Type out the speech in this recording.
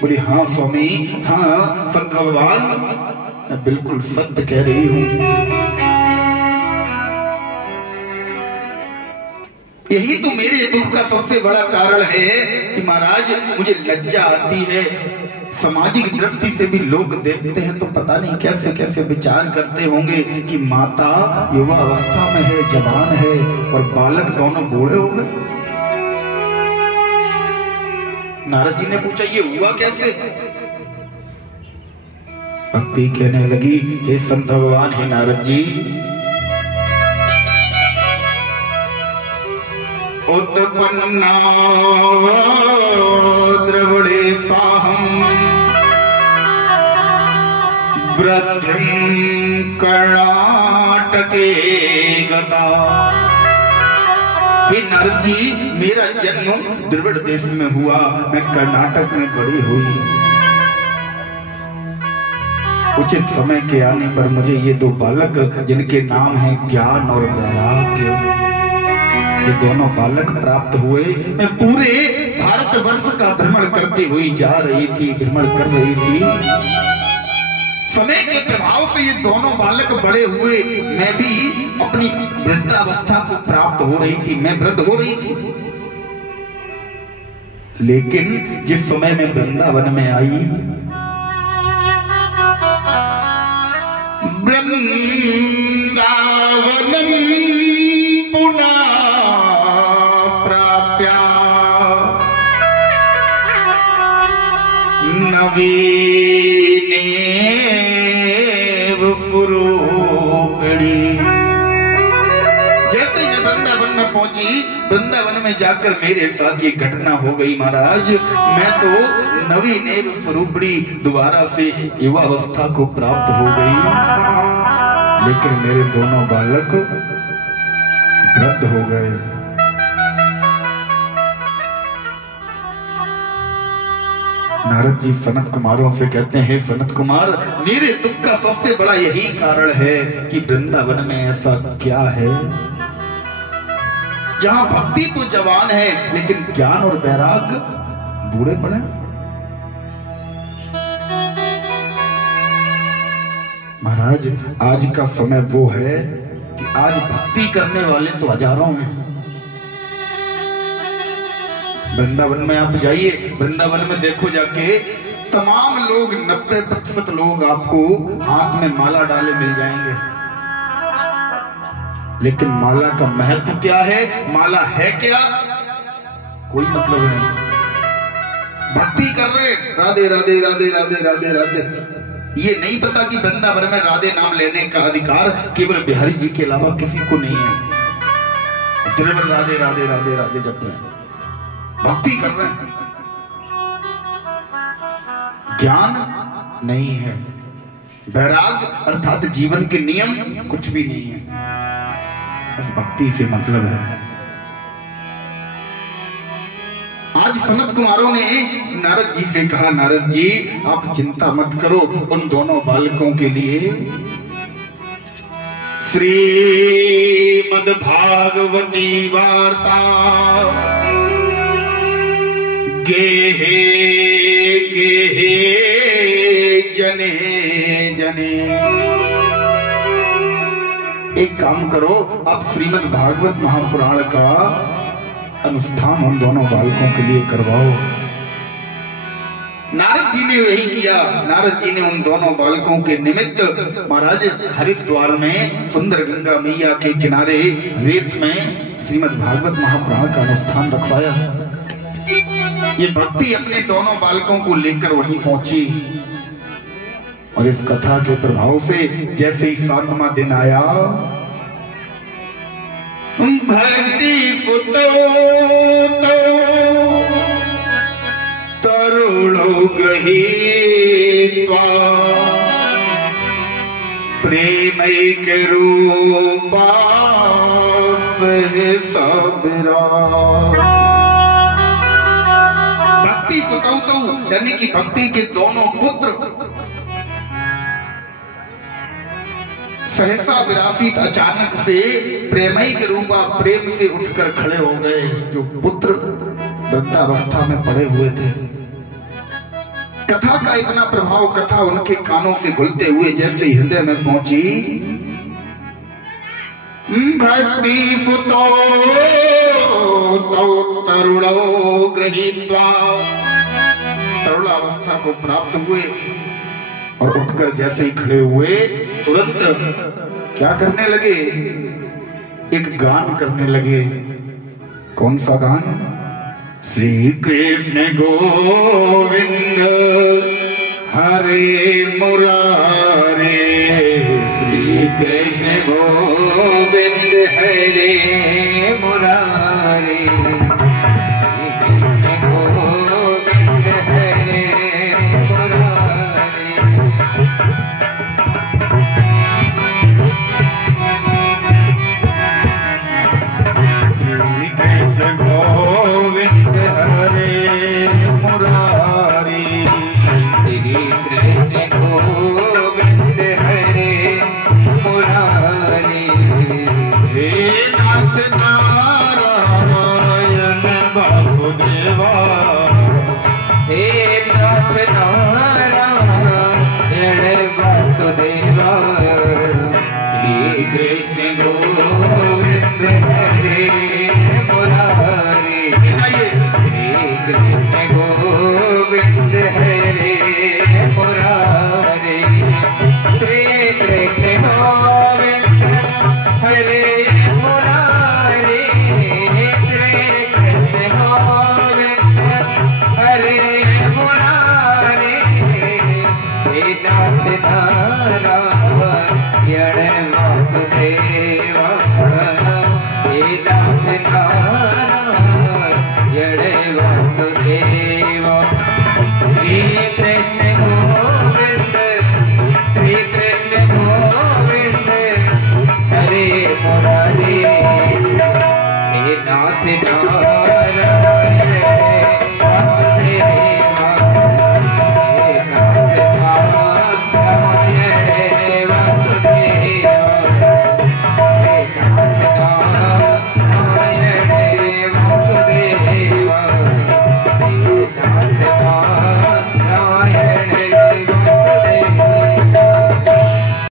बोली हाँ स्वामी, हाँ संत भगवान, मैं बिल्कुल सत्य कह रही हूं। यही तो मेरे दुख का सबसे बड़ा कारण है कि महाराज मुझे लज्जा आती है। सामाजिक दृष्टि से भी लोग देखते हैं तो पता नहीं कैसे कैसे विचार करते होंगे कि माता युवा अवस्था में है, जवान है, और बालक दोनों बूढ़े हो गए। नारद जी ने पूछा ये हुआ कैसे? भक्ति कहने लगी, हे संत भगवान, हे नारद जी, उत्पन्ना द्रविड़े साहम वृद्धिं कर्णाटके गता। हे नारद जी, मेरा जन्म द्रविड़ देश में हुआ, मैं कर्नाटक में बड़ी हुई। उचित समय के आने पर मुझे ये दो बालक, जिनके नाम हैं ज्ञान और वैराग्य, ये दोनों बालक प्राप्त हुए। मैं पूरे भारतवर्ष का भ्रमण करती हुई जा रही थी, भ्रमण कर रही थी। समय के प्रभाव से ये दोनों बालक बड़े हुए, मैं भी अपनी वृद्धावस्था को प्राप्त हो रही थी, मैं वृद्ध हो रही थी। लेकिन जिस समय मैं वृंदावन में आई, वृंदावनम पुनः प्राप्या नवीनेव स्वरूपिणी। जैसे मैं वृंदावन में पहुंची, वृंदावन में जाकर मेरे साथ ये घटना हो गई महाराज। मैं तो नवीनेव स्वरूपिणी, दोबारा से युवावस्था को प्राप्त हो गई, लेकिन मेरे दोनों बालक वृद्ध हो गए। नारद जी सनत कुमारों से कहते हैं, सनत कुमार, मेरे दुख का सबसे बड़ा यही कारण है कि वृंदावन में ऐसा क्या है जहां भक्ति तो जवान है लेकिन ज्ञान और वैराग्य बूढ़े पड़े। महाराज, आज का समय वो है कि आज भक्ति करने वाले तो हजारों हैं। वृंदावन में आप जाइए, वृंदावन में देखो जाके, तमाम लोग 90% लोग आपको हाथ में माला डाले मिल जाएंगे। लेकिन माला का महत्व क्या है, माला है क्या, कोई मतलब नहीं। भक्ति कर रहे, राधे राधे राधे राधे राधे राधे, ये नहीं पता कि वृंदावन में राधे नाम लेने का अधिकार केवल बिहारी जी के अलावा किसी को नहीं है। केवल राधे राधे राधे राधे जप रहे हैं, भक्ति कर रहे हैं, ज्ञान नहीं है, वैराग्य अर्थात जीवन के नियम कुछ भी नहीं है, बस भक्ति से मतलब है। आज सनत कुमारों ने नारद जी से कहा, नारद जी आप चिंता मत करो, उन दोनों बालकों के लिए श्रीमद् भागवती वार्ता गेहे गेहे जने जने। एक काम करो, आप श्रीमद् भागवत महापुराण का अनुष्ठान उन दोनों बालकों के लिए करवाओ। नारद जी ने यही किया। नारद जी ने उन दोनों बालकों के निमित्त महाराज हरिद्वार में सुंदर गंगा मैया के किनारे रेत में श्रीमद् भागवत महापुराण का अनुष्ठान रखवाया। ये भक्ति अपने दोनों बालकों को लेकर वहीं पहुंची, और इस कथा के प्रभाव से जैसे ही 7वां दिन आया, भक्ति पुतो तरुणो गृहीत्वा प्रेमैक रूपा सहसा विराज। भक्ति पुतो यानी कि भक्ति के दोनों पुत्र सहसा विरासित अचानक से प्रेमई के रूपा प्रेम से उठकर खड़े हो गए। जो पुत्र वृद्धावस्था में पड़े हुए थे, कथा का इतना प्रभाव, कथा उनके कानों से घुलते हुए जैसे हृदय में पहुंची। भक्ति सुतो तरुणो गृहीत्वा, तरुणावस्था को प्राप्त हुए और उठकर जैसे ही खड़े हुए तुरंत क्या करने लगे? एक गान करने लगे। कौन सा गान? श्री कृष्ण गोविंद हरे मुरारे, श्री कृष्ण गोविंद हरे मुरारे, श्री कृष्ण गोविंद हरे मुरारे। श्री कृष्ण गोविंद हरे मुरारी, श्री कृष्ण गोविंद हरे मुरारी। हे नाथ नारायण वासुदेवा, हे नाथ नारायण वासुदेवा, श्री कृष्ण गोविंद हरे मुरारी, श्री कृष्ण गोविंद हरे मुरारी, श्री कृष्ण गोविंद हरे मुरारी, श्री कृष्ण गोविंद हरे मुरारी। हे नाथ नारायण वासुदेवा, हे नाथ नारायण वासुदेवा, श्री कृष्ण गोविंद, श्री कृष्ण गोविंद हरे मुरारी। हे नाथ नारायण